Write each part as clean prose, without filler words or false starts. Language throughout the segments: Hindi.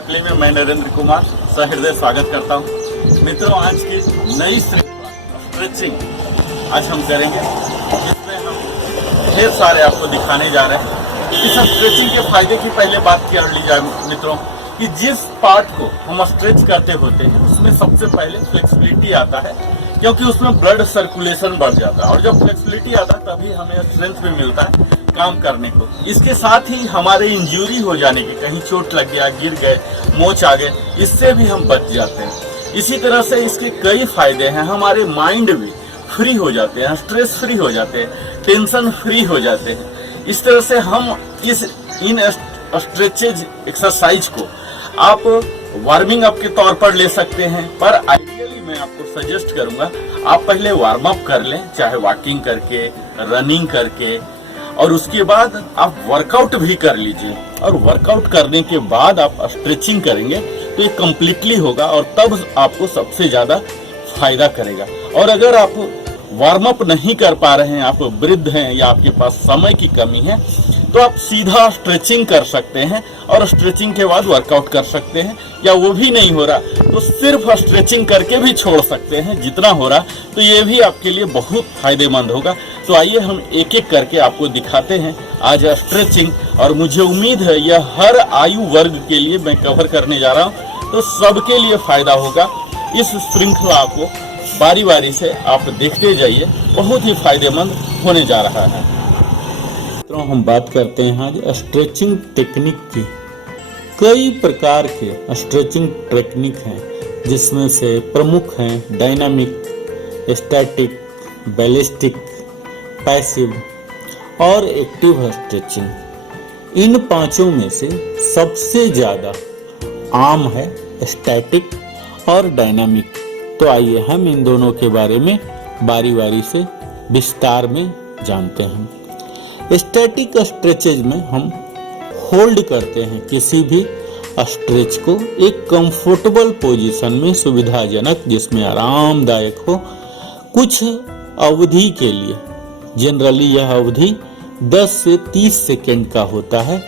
हैप्पीली में मैं नरेंद्र कुमार सहृदय स्वागत करता हूं। मित्रों, आज की नई श्रृंखला स्ट्रेचिंग आज हम करेंगे, जिसमें हम ढेर सारे आपको दिखाने जा रहे हैं। इस स्ट्रेचिंग के फायदे की पहले बात कर ली जाए मित्रों, कि जिस पार्ट को हम स्ट्रेच करते होते हैं उसमें सबसे पहले फ्लेक्सिबिलिटी आता है, क्योंकि उसमें ब्लड सर्कुलेशन बढ़ जाता है और जब फ्लेक्सिबिलिटी आता है तभी हमें स्ट्रेंथ भी मिलता है काम करने को। इसके साथ ही हमारे इंजरी हो जाने के, कहीं चोट लग गया, गिर गए, मोच आ गए, इससे भी हम बच जाते हैं। इसी तरह से इसके कई फायदे हैं। हमारे माइंड भी फ्री हो जाते हैं, स्ट्रेस फ्री हो जाते हैं, टेंशन फ्री हो जाते हैं। इस तरह से हम इन स्ट्रेचेज एक्सरसाइज को आप वार्मिंग अप के तौर पर ले सकते हैं, पर आइडियली मैं आपको सजेस्ट करूंगा आप पहले वार्म अप कर लें, चाहे वॉकिंग करके, रनिंग करके, और उसके बाद आप वर्कआउट भी कर लीजिए। और वर्कआउट करने के बाद आप स्ट्रेचिंग करेंगे तो ये कंप्लीटली होगा और तब आपको सबसे ज्यादा फायदा करेगा। और अगर आप वार्म अप नहीं कर पा रहे हैं, आप वृद्ध हैं या आपके पास समय की कमी है, तो आप सीधा स्ट्रेचिंग कर सकते हैं और स्ट्रेचिंग के बाद वर्कआउट कर सकते हैं। या वो भी नहीं हो रहा तो सिर्फ स्ट्रेचिंग करके भी छोड़ सकते हैं। जितना हो रहा तो ये भी आपके लिए बहुत फायदेमंद होगा। तो आइए हम एक एक करके आपको दिखाते हैं आज स्ट्रेचिंग, और मुझे उम्मीद है यह हर आयु वर्ग के लिए मैं कवर करने जा रहा हूँ, तो सबके लिए फायदा होगा। इस श्रृंखला को बारी बारी से आप देखते जाइए, बहुत ही फायदेमंद होने जा रहा है। तो हम बात करते हैं आज स्ट्रेचिंग टेक्निक की। कई प्रकार के स्ट्रेचिंग टेक्निक हैं, जिसमें से प्रमुख हैं डायनामिक, स्टैटिक, बैलिस्टिक, पैसिव और एक्टिव स्ट्रेचिंग। इन पांचों में से सबसे ज्यादा आम है स्टैटिक और डायनामिक। तो आइए हम इन दोनों के बारे में बारी बारी से विस्तार में जानते हैं। स्टैटिक स्ट्रेचेज में हम होल्ड करते हैं किसी भी स्ट्रेच को एक कंफर्टेबल पोजीशन में, सुविधाजनक, जिसमें आरामदायक हो, कुछ अवधि के लिए। जनरली यह अवधि 10 से 30 सेकेंड का होता है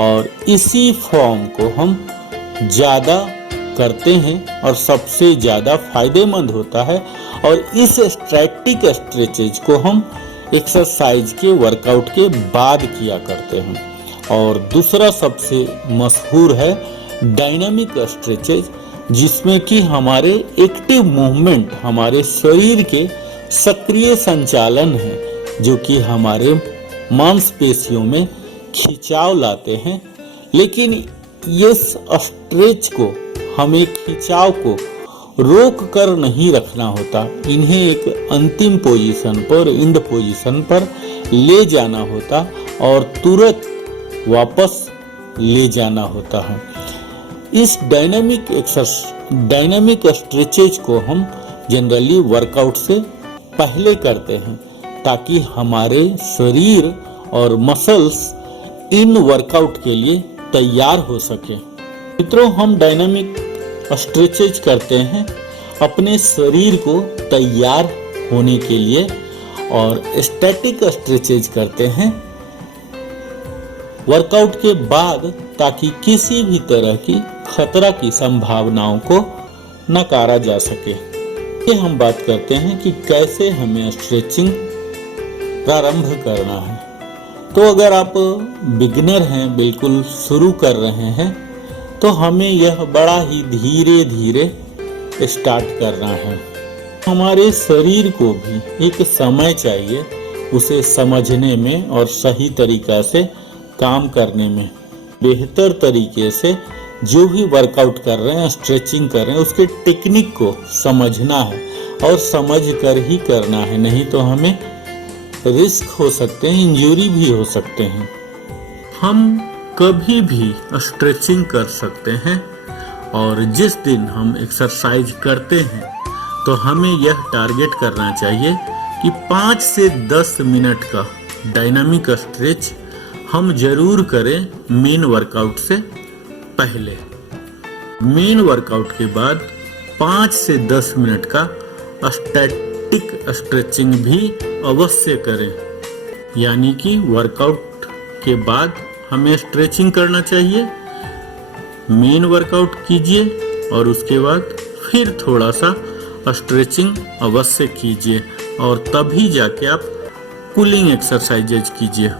और इसी फॉर्म को हम ज़्यादा करते हैं और सबसे ज़्यादा फायदेमंद होता है। और इस स्टैटिक स्ट्रेचेज को हम एक्सरसाइज के, वर्कआउट के बाद किया करते हैं। और दूसरा सबसे मशहूर है डायनामिक स्ट्रेचेज, जिसमें कि हमारे एक्टिव मूवमेंट, हमारे शरीर के सक्रिय संचालन है, जो कि हमारे मांसपेशियों में खिंचाव लाते हैं। लेकिन इस स्ट्रेच को हमें खिंचाव को रोक कर नहीं रखना होता, इन्हें एक अंतिम पोजीशन पर, एंड पोजीशन पर ले जाना होता और तुरंत वापस ले जाना होता है। इस डायनामिक स्ट्रेचेज को हम जनरली वर्कआउट से पहले करते हैं, ताकि हमारे शरीर और मसल्स इन वर्कआउट के लिए तैयार हो सके। मित्रों, हम डायनामिक स्ट्रेचेज करते हैं अपने शरीर को तैयार होने के लिए, और स्टैटिक स्ट्रेचेज करते हैं वर्कआउट के बाद, ताकि किसी भी तरह की खतरा की संभावनाओं को नकारा जा सके। ये हम बात करते हैं कि कैसे हमें स्ट्रेचिंग प्रारंभ करना है। तो अगर आप बिगिनर हैं, बिल्कुल शुरू कर रहे हैं, तो हमें यह बड़ा ही धीरे धीरे स्टार्ट करना है। हमारे शरीर को भी एक समय चाहिए उसे समझने में और सही तरीका से काम करने में। बेहतर तरीके से जो भी वर्कआउट कर रहे हैं, स्ट्रेचिंग कर रहे हैं, उसके टेक्निक को समझना है और समझ कर ही करना है, नहीं तो हमें रिस्क हो सकते हैं, इंजरी भी हो सकते हैं। हम कभी भी स्ट्रेचिंग कर सकते हैं, और जिस दिन हम एक्सरसाइज करते हैं तो हमें यह टारगेट करना चाहिए कि 5 से 10 मिनट का डायनामिक स्ट्रेच हम जरूर करें मेन वर्कआउट से पहले। मेन वर्कआउट के बाद 5 से 10 मिनट का स्टैटिक स्ट्रेचिंग भी अवश्य करें। यानी कि वर्कआउट के बाद हमें स्ट्रेचिंग करना चाहिए, मेन वर्कआउट कीजिए और उसके बाद फिर थोड़ा सा स्ट्रेचिंग अवश्य कीजिए और तभी जाके आप कूलिंग एक्सरसाइजेज कीजिए।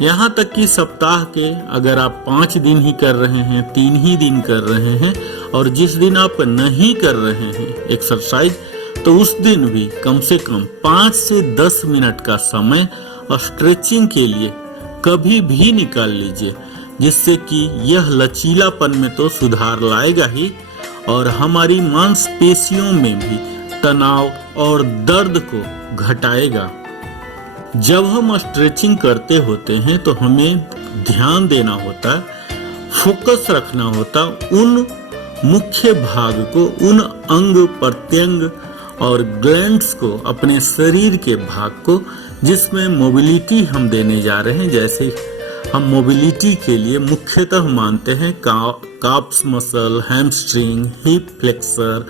यहाँ तक कि सप्ताह के अगर आप 5 दिन ही कर रहे हैं, 3 ही दिन कर रहे हैं और जिस दिन आप नहीं कर रहे हैं एक्सरसाइज, तो उस दिन भी कम से कम 5 से 10 मिनट का समय स्ट्रेचिंग के लिए कभी भी निकाल लीजिए, जिससे कि यह लचीलापन में तो सुधार लाएगा ही और हमारी मांसपेशियों में भी तनाव और दर्द को घटाएगा। जब हम स्ट्रेचिंग करते होते हैं तो हमें ध्यान देना होता है, फोकस रखना होता उन मुख्य भाग को, उन अंग प्रत्यंग और ग्लैंड्स को, अपने शरीर के भाग को जिसमें मोबिलिटी हम देने जा रहे हैं। जैसे हम मोबिलिटी के लिए मुख्यतः मानते हैं काप्स मसल, हैमस्ट्रिंग, हिप फ्लेक्सर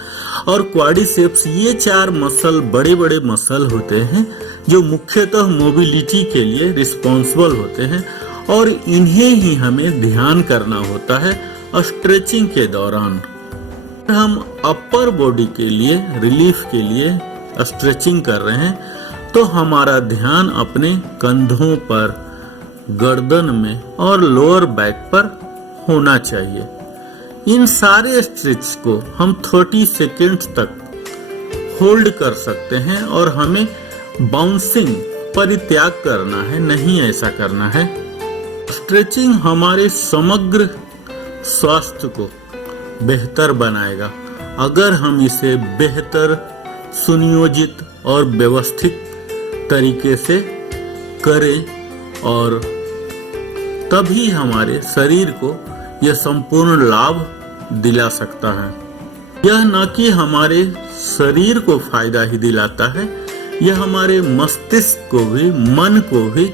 और क्वाड्रिसेप्स। ये 4 मसल बड़े बड़े मसल होते हैं जो मुख्यतः मोबिलिटी के लिए रिस्पॉन्सिबल होते हैं और इन्हें ही हमें ध्यान करना होता है स्ट्रेचिंग के दौरान। हम अपर बॉडी के लिए रिलीफ के लिए स्ट्रेचिंग कर रहे हैं तो हमारा ध्यान अपने कंधों पर, गर्दन में और लोअर बैक पर होना चाहिए। इन सारे स्ट्रेच को हम 30 सेकेंड्स तक होल्ड कर सकते हैं और हमें बाउंसिंग परित्याग करना है, नहीं ऐसा करना है। स्ट्रेचिंग हमारे समग्र स्वास्थ्य को बेहतर बनाएगा अगर हम इसे बेहतर, सुनियोजित और व्यवस्थित तरीके से करें और तभी हमारे शरीर को यह संपूर्ण लाभ दिला सकता है। यह न कि हमारे शरीर को फायदा ही दिलाता है, यह हमारे मस्तिष्क को भी, मन को भी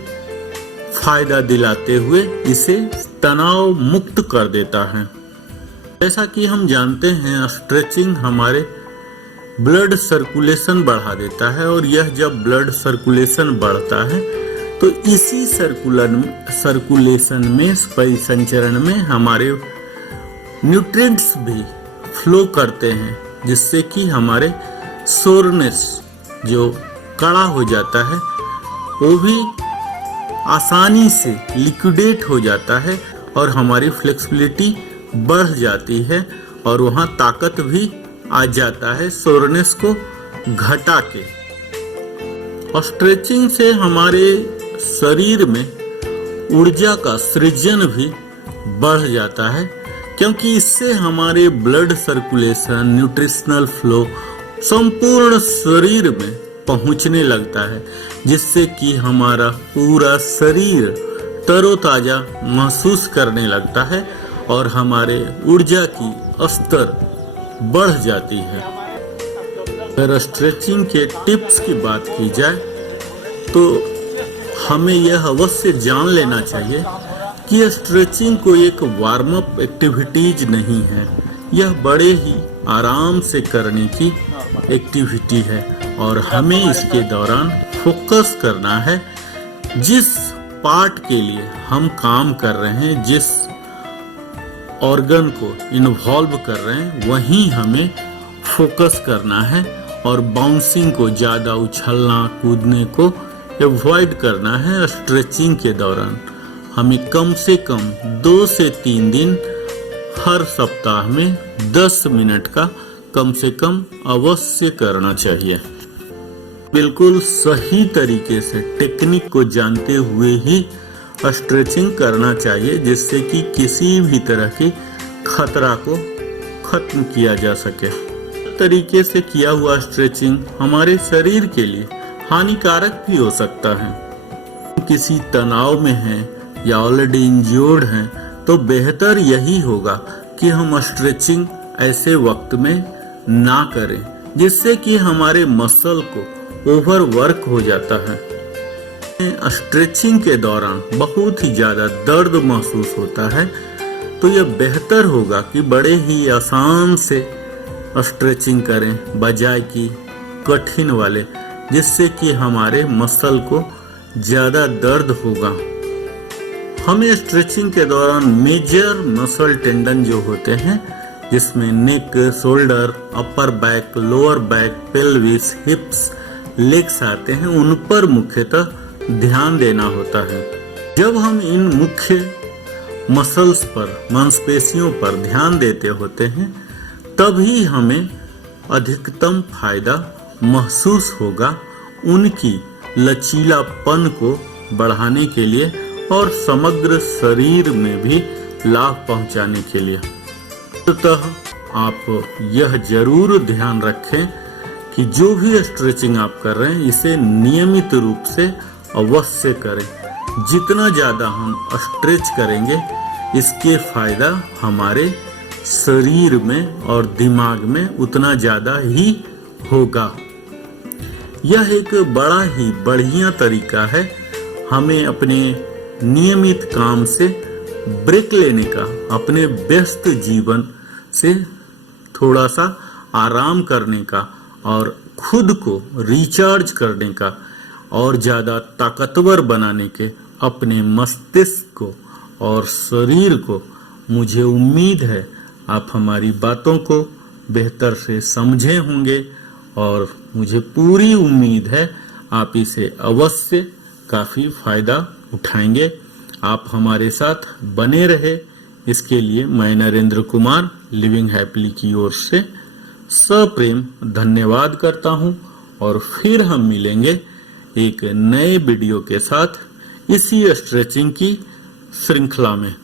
फायदा दिलाते हुए इसे तनाव मुक्त कर देता है। जैसा कि हम जानते हैं स्ट्रेचिंग हमारे ब्लड सर्कुलेशन बढ़ा देता है और यह जब ब्लड सर्कुलेशन बढ़ता है तो इसी सर्कुलेशन में, परिसंचरण में हमारे न्यूट्रिएंट्स भी फ्लो करते हैं, जिससे कि हमारे सोरनेस जो कड़ा हो जाता है वो भी आसानी से लिक्विडेट हो जाता है और हमारी फ्लेक्सिबिलिटी बढ़ जाती है और वहाँ ताकत भी आ जाता है सोरनेस को घटा के। और स्ट्रेचिंग से हमारे शरीर में ऊर्जा का सृजन भी बढ़ जाता है, क्योंकि इससे हमारे ब्लड सर्कुलेशन, न्यूट्रिशनल फ्लो संपूर्ण शरीर में पहुंचने लगता है, जिससे कि हमारा पूरा शरीर तरोताजा महसूस करने लगता है और हमारे ऊर्जा की स्तर बढ़ जाती है। अगर स्ट्रेचिंग के टिप्स की बात की जाए तो हमें यह अवश्य जान लेना चाहिए कि स्ट्रेचिंग को एक वार्म अप एक्टिविटीज नहीं है, यह बड़े ही आराम से करने की एक्टिविटी है और हमें इसके दौरान फोकस करना है। जिस पार्ट के लिए हम काम कर रहे हैं, जिस ऑर्गन को इन्वॉल्व कर रहे हैं, वहीं हमें फोकस करना है और बाउंसिंग को, ज़्यादा उछलना कूदने को अवॉइड करना है। स्ट्रेचिंग के दौरान हमें कम से कम 2 से 3 दिन हर सप्ताह में 10 मिनट का कम से कम अवश्य करना चाहिए। बिल्कुल सही तरीके से टेक्निक को जानते हुए ही स्ट्रेचिंग करना चाहिए, जिससे कि किसी भी तरह के खतरा को खत्म किया जा सके। तरीके से किया हुआ स्ट्रेचिंग हमारे शरीर के लिए हानिकारक भी हो सकता है। किसी तनाव में हैं या ऑलरेडी इंज्योर्ड हैं तो बेहतर यही होगा कि हम स्ट्रेचिंग ऐसे वक्त में ना करें, जिससे कि हमारे मसल को ओवरवर्क हो जाता है। स्ट्रेचिंग के दौरान बहुत ही ज़्यादा दर्द महसूस होता है, तो यह बेहतर होगा कि बड़े ही आसान से स्ट्रेचिंग करें बजाय कि कठिन वाले, जिससे कि हमारे मसल को ज़्यादा दर्द होगा। हमें स्ट्रेचिंग के दौरान मेजर मसल टेंडन जो होते हैं, जिसमें neck, shoulder, upper back, lower back, pelvis, hips, legs आते हैं, उन पर मुख्यतः ध्यान देना होता है। जब हम इन मुख्य मसल्स पर, मांसपेशियों पर ध्यान देते होते हैं, तभी हमें अधिकतम फायदा महसूस होगा उनकी लचीलापन को बढ़ाने के लिए और समग्र शरीर में भी लाभ पहुंचाने के लिए। अतः आप यह जरूर ध्यान रखें कि जो भी स्ट्रेचिंग आप कर रहे हैं, इसे नियमित रूप से अवश्य करें। जितना ज़्यादा हम स्ट्रेच करेंगे, इसके फायदा हमारे शरीर में और दिमाग में उतना ज़्यादा ही होगा। यह एक बड़ा ही बढ़िया तरीका है हमें अपने नियमित काम से ब्रेक लेने का, अपने व्यस्त जीवन से थोड़ा सा आराम करने का और खुद को रिचार्ज करने का और ज़्यादा ताकतवर बनाने के अपने मस्तिष्क को और शरीर को। मुझे उम्मीद है आप हमारी बातों को बेहतर से समझे होंगे और मुझे पूरी उम्मीद है आप इसे अवश्य काफ़ी फायदा उठाएंगे। आप हमारे साथ बने रहे, इसके लिए मैं नरेंद्र कुमार लिविंग हैप्पीली की ओर से सप्रेम धन्यवाद करता हूं और फिर हम मिलेंगे एक नए वीडियो के साथ इसी स्ट्रेचिंग की श्रृंखला में।